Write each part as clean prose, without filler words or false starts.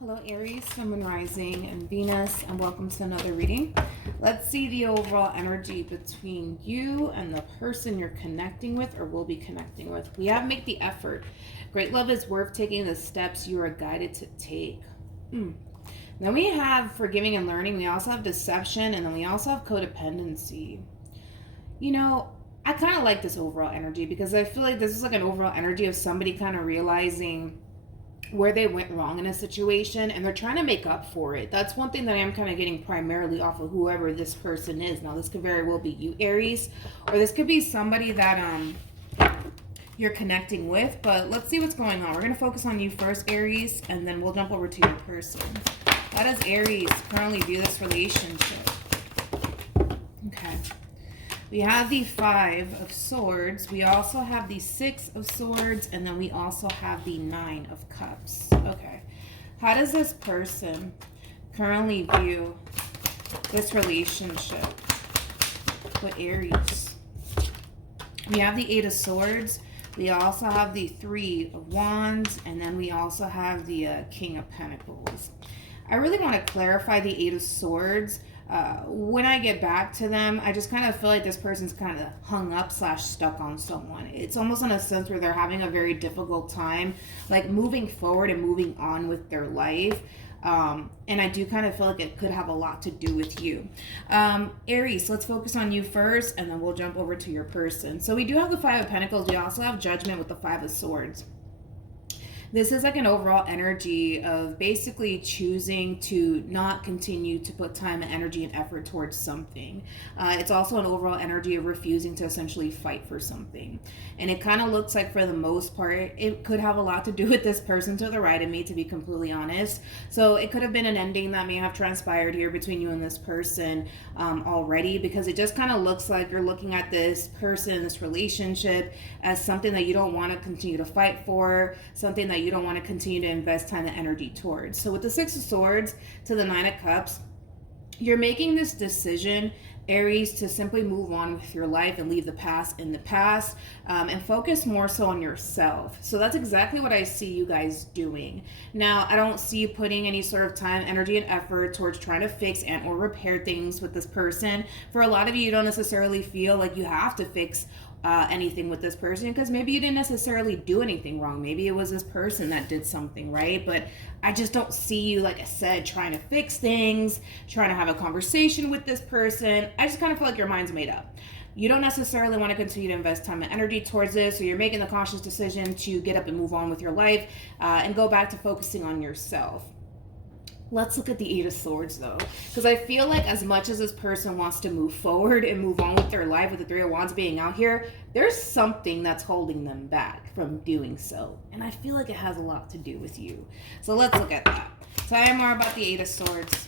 Hello Aries, Sun, Moon, Rising, and Venus, and welcome to another reading. Let's see the overall energy between you and the person you're connecting with or will be connecting with. We have make the effort. Great love is worth taking the steps you are guided to take. Then we have forgiving and learning. We also have deception, and then we also have codependency. You know, I kind of like this overall energy because I feel like this is like an overall energy of somebody kind of realizing where they went wrong in a situation and they're trying to make up for it. That's one thing that I am kind of getting primarily off of whoever this person is. Now this could very well be you, Aries, or this could be somebody that you're connecting with, but let's see what's going on. We're going to focus on you first, Aries, and then we'll jump over to your person. How does Aries currently view this relationship? Okay. We have the Five of Swords. We also have the Six of Swords. And then we also have the Nine of Cups. Okay. How does this person currently view this relationship with Aries? We have the Eight of Swords. We also have the Three of Wands. And then we also have the King of Pentacles. I really want to clarify the Eight of Swords. When I get back to them, I just kind of feel like this person's kind of hung up / stuck on someone. It's almost in a sense where they're having a very difficult time, like moving forward and moving on with their life. And I do kind of feel like it could have a lot to do with you. Aries, let's focus on you first, and then we'll jump over to your person. So we do have the Five of Pentacles. We also have Judgment with the Five of Swords. This is like an overall energy of basically choosing to not continue to put time and energy and effort towards something. It's also an overall energy of refusing to essentially fight for something. And it kind of looks like for the most part, it could have a lot to do with this person to the right of me, to be completely honest. So it could have been an ending that may have transpired here between you and this person already, because it just kind of looks like you're looking at this person, this relationship, as something that you don't want to continue to fight for, something that you don't want to continue to invest time and energy towards. So with the Six of Swords to the Nine of Cups, you're making this decision, Aries, to simply move on with your life and leave the past in the past, and focus more so on yourself. So that's exactly what I see you guys doing. Now, I don't see you putting any sort of time, energy, and effort towards trying to fix and or repair things with this person. For a lot of you don't necessarily feel like you have to fix anything with this person, because maybe you didn't necessarily do anything wrong. Maybe it was this person that did something, right? But I just don't see you, like I said, trying to fix things, trying to have a conversation with this person. I just kind of feel like your mind's made up. You don't necessarily want to continue to invest time and energy towards this, so you're making the conscious decision to get up and move on with your life and go back to focusing on yourself. Let's look at the Eight of Swords, though, because I feel like as much as this person wants to move forward and move on with their life, with the Three of Wands being out here, there's something that's holding them back from doing so. And I feel like it has a lot to do with you. So let's look at that. Tell me more about the Eight of Swords.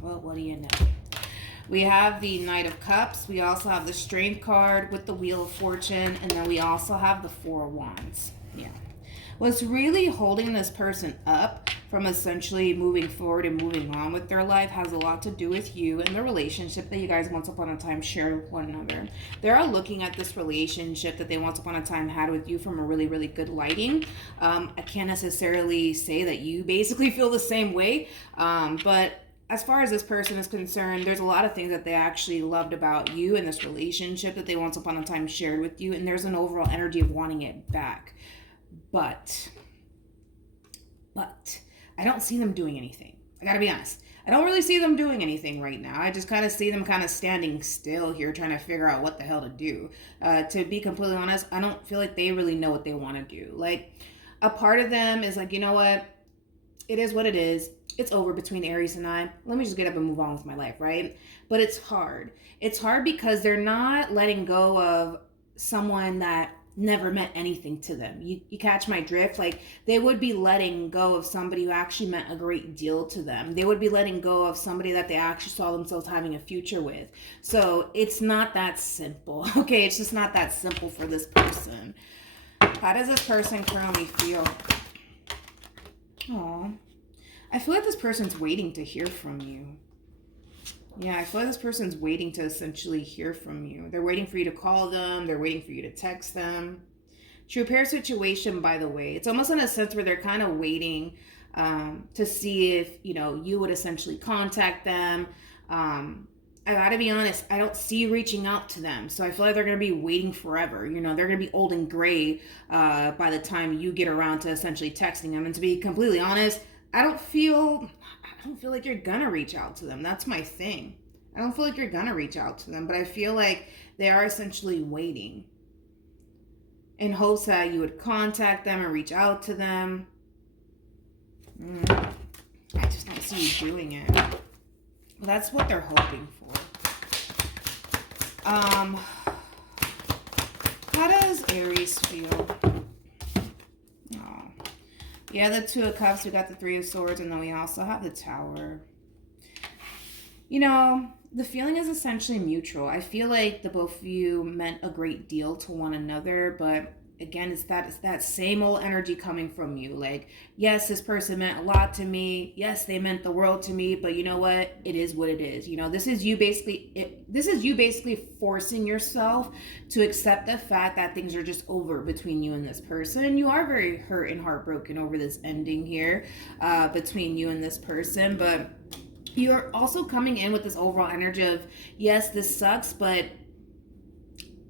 Well, what do you know? We have the Knight of Cups. We also have the Strength card with the Wheel of Fortune. And then we also have the Four of Wands. Yeah. What's really holding this person up from essentially moving forward and moving on with their life has a lot to do with you and the relationship that you guys once upon a time shared with one another. They are looking at this relationship that they once upon a time had with you from a really, really good lighting. I can't necessarily say that you basically feel the same way, but as far as this person is concerned, there's a lot of things that they actually loved about you and this relationship that they once upon a time shared with you, and there's an overall energy of wanting it back. But I don't see them doing anything. I gotta be honest. I don't really see them doing anything right now. I just kind of see them kind of standing still here trying to figure out what the hell to do. To be completely honest, I don't feel like they really know what they want to do. Like, a part of them is like, you know what? It is what it is. It's over between Aries and I. Let me just get up and move on with my life, right? But it's hard. It's hard because they're not letting go of someone that never meant anything to them. You catch my drift? Like, they would be letting go of somebody who actually meant a great deal to them. They would be letting go of somebody that they actually saw themselves having a future with. So it's not that simple. Okay, it's just not that simple for this person. How does this person currently feel? Aw. I feel like this person's waiting to hear from you. Yeah, I feel like this person's waiting to essentially hear from you. They're waiting for you to call them. They're waiting for you to text them. True pair situation, by the way, it's almost in a sense where they're kind of waiting to see if, you would essentially contact them. I gotta be honest, I don't see you reaching out to them. So I feel like they're gonna be waiting forever. They're gonna be old and gray by the time you get around to essentially texting them. And to be completely honest, I don't feel like you're gonna reach out to them. That's my thing. I don't feel like you're gonna reach out to them, but I feel like they are essentially waiting in hopes that you would contact them and reach out to them. I just don't see you doing it. Well, that's what they're hoping for. How does Aries feel? Oh. Yeah, the Two of Cups, we got the Three of Swords, and then we also have the Tower. The feeling is essentially mutual. I feel like the both of you meant a great deal to one another, but again, it's that same old energy coming from you. Like, yes, this person meant a lot to me. Yes, they meant the world to me, but you know what? It is what it is. This is you basically forcing yourself to accept the fact that things are just over between you and this person. You are very hurt and heartbroken over this ending here between you and this person, but you're also coming in with this overall energy of, yes, this sucks, but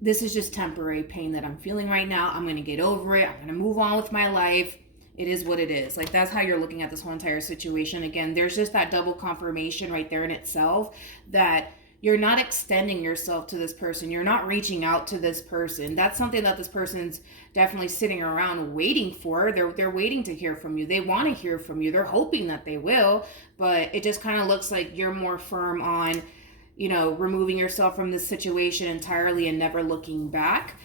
this is just temporary pain that I'm feeling right now. I'm going to get over it. I'm going to move on with my life. It is what it is. Like, that's how you're looking at this whole entire situation. Again, there's just that double confirmation right there in itself that you're not extending yourself to this person. You're not reaching out to this person. That's something that this person's definitely sitting around waiting for. They're waiting to hear from you. They want to hear from you. They're hoping that they will, but it just kind of looks like you're more firm on, removing yourself from this situation entirely and never looking back.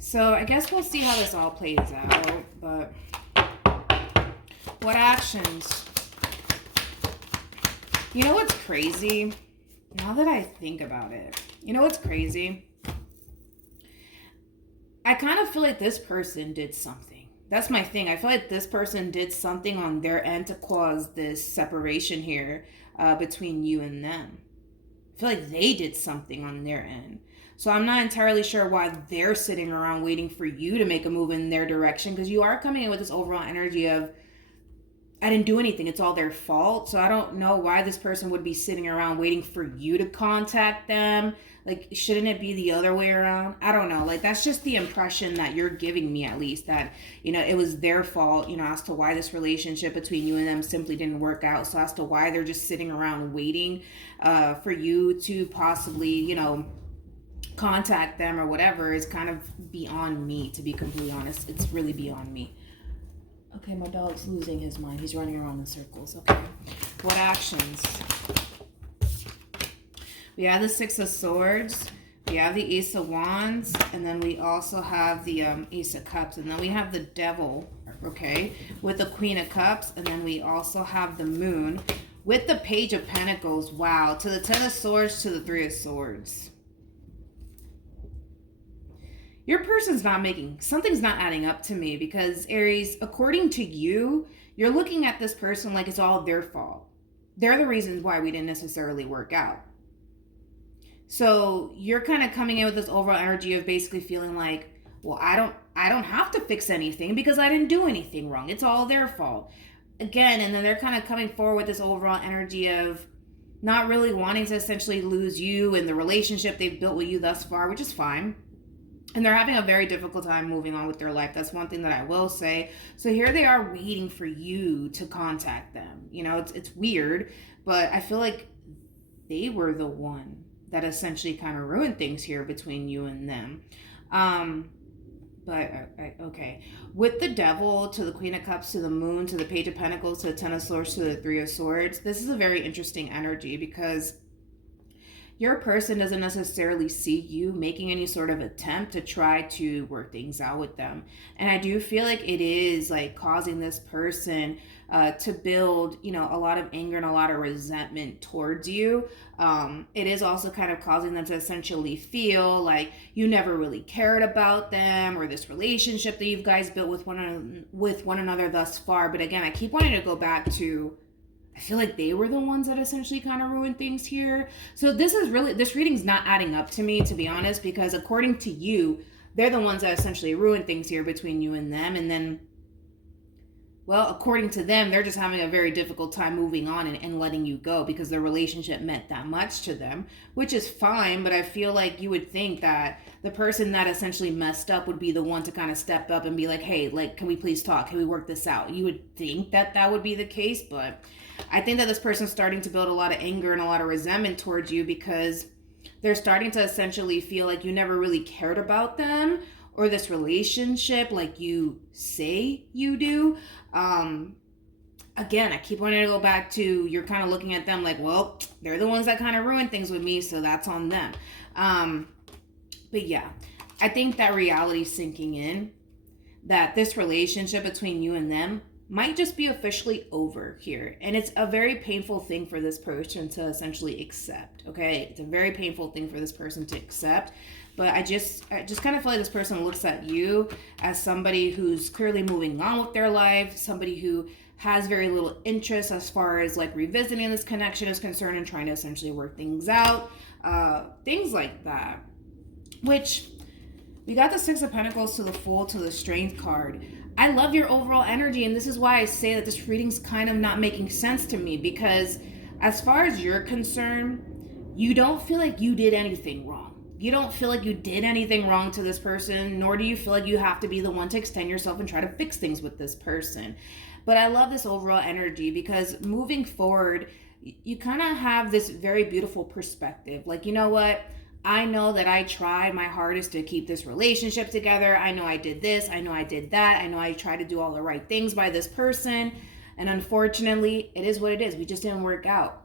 So I guess we'll see how this all plays out, but what actions? You know what's crazy? Now that I think about it, what's crazy? I kind of feel like this person did something. That's my thing. I feel like this person did something on their end to cause this separation here between you and them. I feel like they did something on their end. So I'm not entirely sure why they're sitting around waiting for you to make a move in their direction, because you are coming in with this overall energy of, I didn't do anything. It's all their fault. So I don't know why this person would be sitting around waiting for you to contact them. Like, shouldn't it be the other way around? I don't know. Like, that's just the impression that you're giving me, at least, that, it was their fault, as to why this relationship between you and them simply didn't work out. So as to why they're just sitting around waiting for you to possibly, contact them or whatever is kind of beyond me, to be completely honest. It's really beyond me. Okay, my dog's losing his mind. He's running around in circles. Okay. What actions? We have the Six of Swords. We have the Ace of Wands. And then we also have the Ace of Cups. And then we have the Devil, okay, with the Queen of Cups. And then we also have the Moon with the Page of Pentacles. Wow. To the Ten of Swords, to the Three of Swords. Your person's something's not adding up to me, because Aries, according to you, you're looking at this person like it's all their fault. They're the reasons why we didn't necessarily work out. So you're kind of coming in with this overall energy of basically feeling like, well, I don't have to fix anything because I didn't do anything wrong. It's all their fault. Again, and then they're kind of coming forward with this overall energy of not really wanting to essentially lose you and the relationship they've built with you thus far, which is fine. And they're having a very difficult time moving on with their life. That's one thing that I will say. So here they are waiting for you to contact them. It's weird, but I feel like they were the one that essentially kind of ruined things here between you and them. Okay. With the Devil, to the Queen of Cups, to the Moon, to the Page of Pentacles, to the Ten of Swords, to the Three of Swords, this is a very interesting energy, because your person doesn't necessarily see you making any sort of attempt to try to work things out with them. And I do feel like it is like causing this person to build, a lot of anger and a lot of resentment towards you. It is also kind of causing them to essentially feel like you never really cared about them or this relationship that you guys built with one another thus far. But again, I keep wanting to go back to, I feel like they were the ones that essentially kind of ruined things here. So this reading's not adding up to me, to be honest, because according to you, they're the ones that essentially ruin things here between you and them. And then, well, according to them, they're just having a very difficult time moving on and letting you go because the relationship meant that much to them, which is fine. But I feel like you would think that the person that essentially messed up would be the one to kind of step up and be like, hey, like, can we please talk? Can we work this out? You would think that that would be the case, but I think that this person's starting to build a lot of anger and a lot of resentment towards you because they're starting to essentially feel like you never really cared about them or this relationship like you say you do. Again, I keep wanting to go back to, you're kind of looking at them like, well, they're the ones that kind of ruin things with me, so that's on them. But yeah, I think that reality's sinking in, that this relationship between you and them might just be officially over here. And it's a very painful thing for this person to essentially accept, okay? It's a very painful thing for this person to accept. But I just kind of feel like this person looks at you as somebody who's clearly moving on with their life, somebody who has very little interest as far as like revisiting this connection is concerned and trying to essentially work things out, things like that. Which, we got the Six of Pentacles to the Fool to the Strength card. I love your overall energy, and this is why I say that this reading's kind of not making sense to me, because as far as you're concerned, you don't feel like you did anything wrong. You don't feel like you did anything wrong to this person, nor do you feel like you have to be the one to extend yourself and try to fix things with this person. But I love this overall energy because moving forward, you kind of have this very beautiful perspective. Like, you know what? I know that I tried my hardest to keep this relationship together. I know I did this. I know I did that. I know I tried to do all the right things by this person. And unfortunately, it is what it is. We just didn't work out.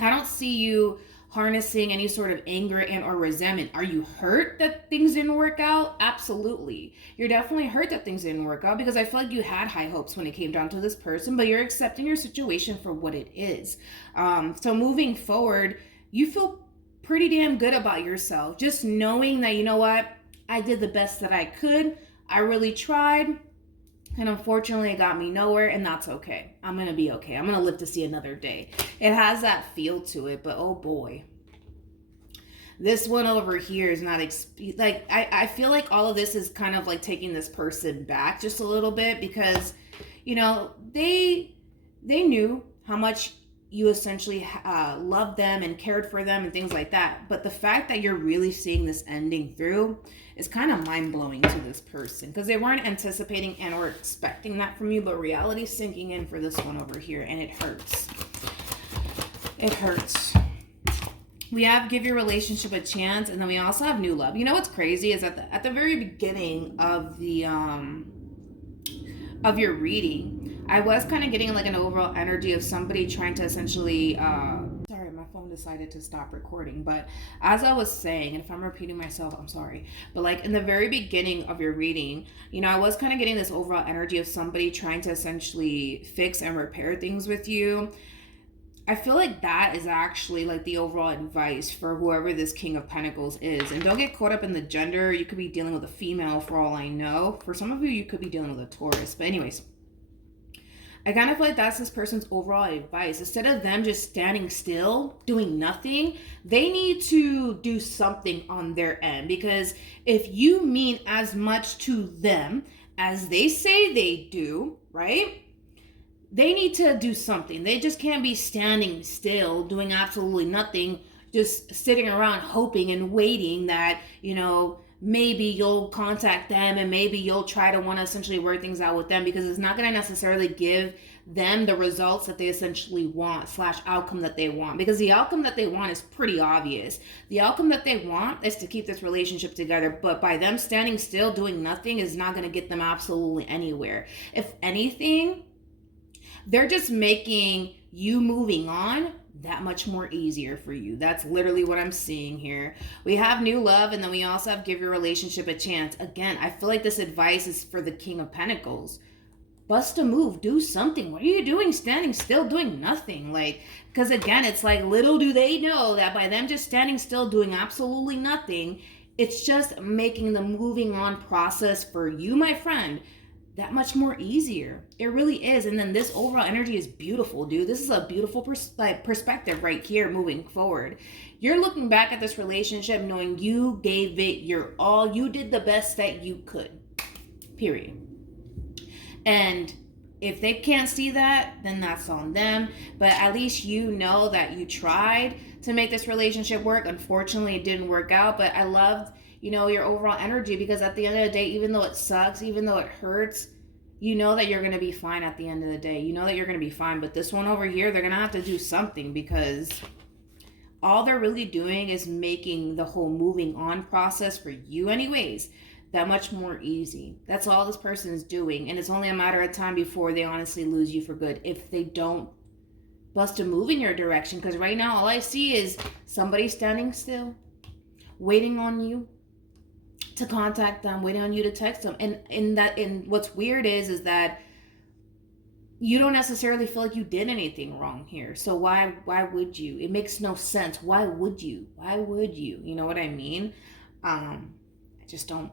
I don't see you harnessing any sort of anger and or resentment. Are you hurt that things didn't work out? Absolutely. You're definitely hurt that things didn't work out because I feel like you had high hopes when it came down to this person, but you're accepting your situation for what it is. So moving forward, you feel pretty damn good about yourself. Just knowing that, you know what, I did the best that I could. I really tried. And unfortunately, it got me nowhere, and that's okay. I'm going to be okay. I'm going to live to see another day. It has that feel to it, but oh boy. This one over here is not, I feel like all of this is kind of like taking this person back just a little bit because, you know, they knew how much you essentially loved them and cared for them and things like that. But the fact that you're really seeing this ending through is kind of mind-blowing to this person because they weren't anticipating and or expecting that from you, but reality's sinking in for this one over here, and it hurts. It hurts. We have give your relationship a chance, and then we also have new love. You know what's crazy is at the very beginning of the of your reading, I was kind of getting like an overall energy of somebody trying to essentially sorry, my phone decided to stop recording. But as I was saying, and if I'm repeating myself, I'm sorry. But like in the very beginning of your reading, you know, I was kind of getting this overall energy of somebody trying to essentially fix and repair things with you. I feel like that is actually like the overall advice for whoever this King of Pentacles is. And don't get caught up in the gender. You could be dealing with a female for all I know. For some of you, you could be dealing with a Taurus. But anyways, I kind of feel like that's this person's overall advice. Instead of them just standing still, doing nothing, they need to do something on their end. Because if you mean as much to them as they say they do, right? They need to do something. They just can't be standing still, doing absolutely nothing, just sitting around hoping and waiting that, you know, maybe you'll contact them and maybe you'll try to want to essentially work things out with them, because it's not going to necessarily give them the results that they essentially want / outcome that they want, because the outcome that they want is pretty obvious. The outcome that they want is to keep this relationship together, but by them standing still doing nothing is not going to get them absolutely anywhere. If anything, they're just making you moving on that much more easier for you. That's literally what I'm seeing here. We have new love, and then we also have give your relationship a chance. Again, I feel like this advice is for the King of Pentacles. Bust a move, do something. What are you doing standing still doing nothing? Like, because again, it's like little do they know that by them just standing still doing absolutely nothing, it's just making the moving on process for you, my friend, that much more easier. It really is. And then this overall energy is beautiful, dude. This is a beautiful perspective right here moving forward. You're looking back at this relationship knowing you gave it your all. You did the best that you could. Period. And if they can't see that, then that's on them. But at least you know that you tried to make this relationship work. Unfortunately, it didn't work out. But I loved, your overall energy, because at the end of the day, even though it sucks, even though it hurts, you know that you're going to be fine at the end of the day. You know that you're going to be fine. But this one over here, they're going to have to do something, because all they're really doing is making the whole moving on process for you anyways that much more easy. That's all this person is doing. And it's only a matter of time before they honestly lose you for good if they don't bust a move in your direction. Because right now, all I see is somebody standing still, waiting on you to contact them, waiting on you to text them. And what's weird is that you don't necessarily feel like you did anything wrong here. So why would you? It makes no sense. Why would you? You know what I mean? Just don't,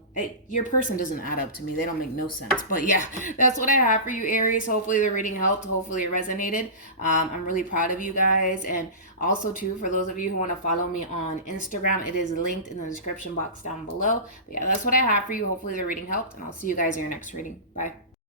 your person doesn't add up to me. They don't make no sense. But yeah, that's what I have for you, Aries. Hopefully the reading helped. Hopefully it resonated. I'm really proud of you guys. And also too, for those of you who want to follow me on Instagram, it is linked in the description box down below. But yeah, that's what I have for you. Hopefully the reading helped, and I'll see you guys in your next reading. Bye.